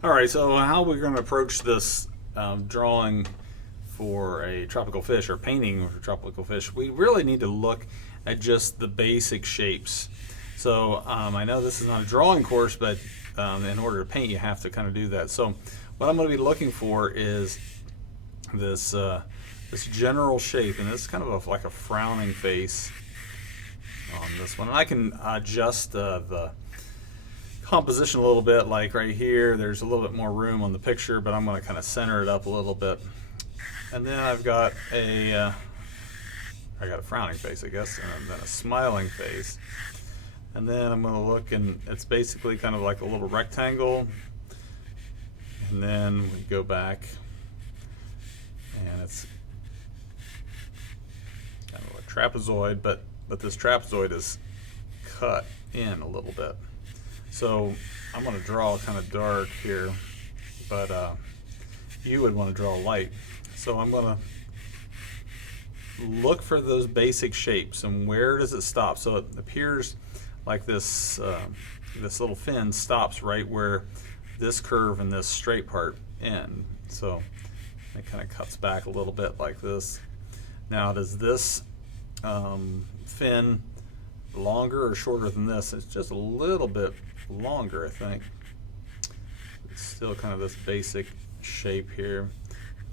All right, so how we're going to approach this drawing for a tropical fish or painting for tropical fish, we really need to look at just the basic shapes. So I know this is not a drawing course, but in order to paint, you have to kind of do that. So what I'm going to be looking for is this this general shape, and this is kind of like a frowning face on this one. And I can adjust the composition a little bit, like right here there's a little bit more room on the picture, but I'm going to kind of center it up a little bit. And then I've got a frowning face, I guess, and then a smiling face. And then I'm going to look, and it's basically kind of like a little rectangle. And then we go back, and it's kind of a trapezoid, but this trapezoid is cut in a little bit. So I'm going to draw kind of dark here, but you would want to draw light. So I'm going to look for those basic shapes, and where does it stop? So it appears like this this little fin stops right where this curve and this straight part end. So it kind of cuts back a little bit like this. Now, does this fin longer or shorter than this? It's just a little bit longer, I think. It's still kind of this basic shape here.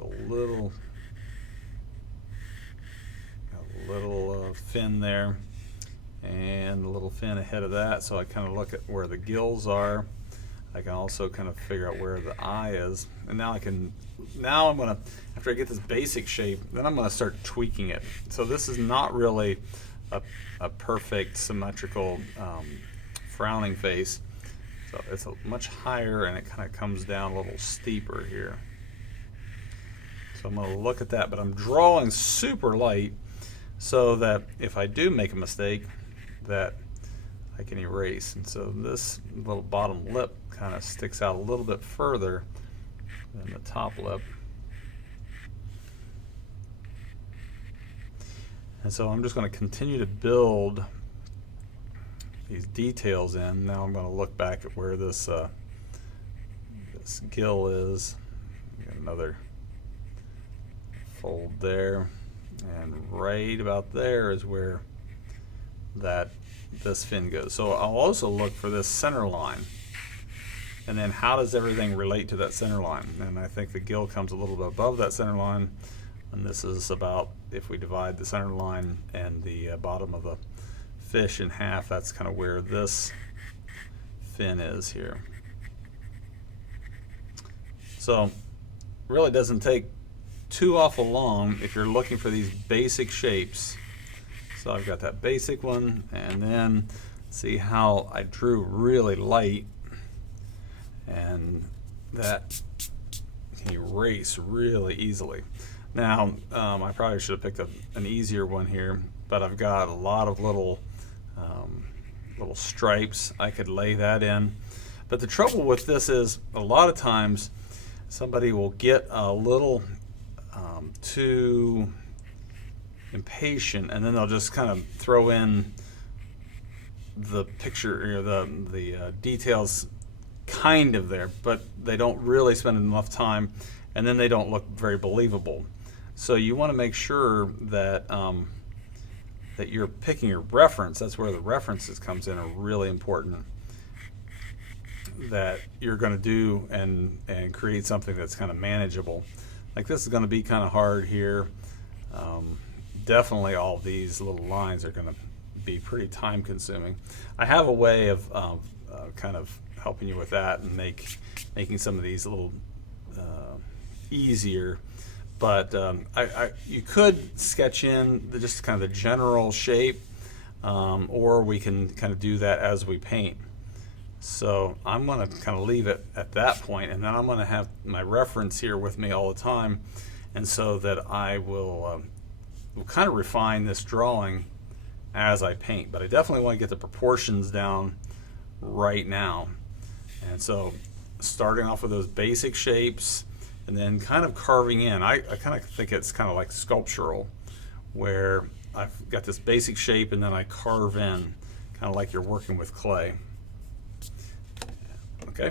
A little fin there, and a little fin ahead of that. So I kind of look at where the gills are. I can also kind of figure out where the eye is, and now I'm gonna, after I get this basic shape, then I'm gonna start tweaking it. So this is not really a perfect symmetrical frowning face. So it's much higher, and it kind of comes down a little steeper here. So I'm going to look at that, but I'm drawing super light so that if I do make a mistake, that I can erase. And so this little bottom lip kind of sticks out a little bit further than the top lip. And so I'm just going to continue to build these details in. Now I'm going to look back at where this this gill is. Got another fold there, and right about there is where this fin goes. So I'll also look for this center line, and then how does everything relate to that center line? And I think the gill comes a little bit above that center line, and this is about, if we divide the center line and the bottom of the fish in half, that's kind of where this fin is here. So really doesn't take too awful long if you're looking for these basic shapes. So I've got that basic one, and then see how I drew really light, and that can erase really easily. Now I probably should have picked up an easier one here, but I've got a lot of little stripes. I could lay that in, but the trouble with this is a lot of times somebody will get a little too impatient, and then they'll just kind of throw in the picture, or the details kind of there, but they don't really spend enough time, and then they don't look very believable. So you want to make sure that that you're picking your reference. That's where the references comes in, are really important, that you're going to do and create something that's kind of manageable. Like this is going to be kind of hard here. Definitely all of these little lines are going to be pretty time consuming. I have a way of kind of helping you with that and making some of these a little easier. But you could sketch in just kind of the general shape, or we can kind of do that as we paint. So I'm going to kind of leave it at that point, and then I'm going to have my reference here with me all the time, and so that I will kind of refine this drawing as I paint. But I definitely want to get the proportions down right now. And so starting off with those basic shapes, and then kind of carving in. I kind of think it's kind of like sculptural, where I've got this basic shape and then I carve in, kind of like you're working with clay. Okay,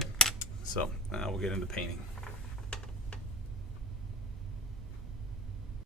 So now we'll get into painting.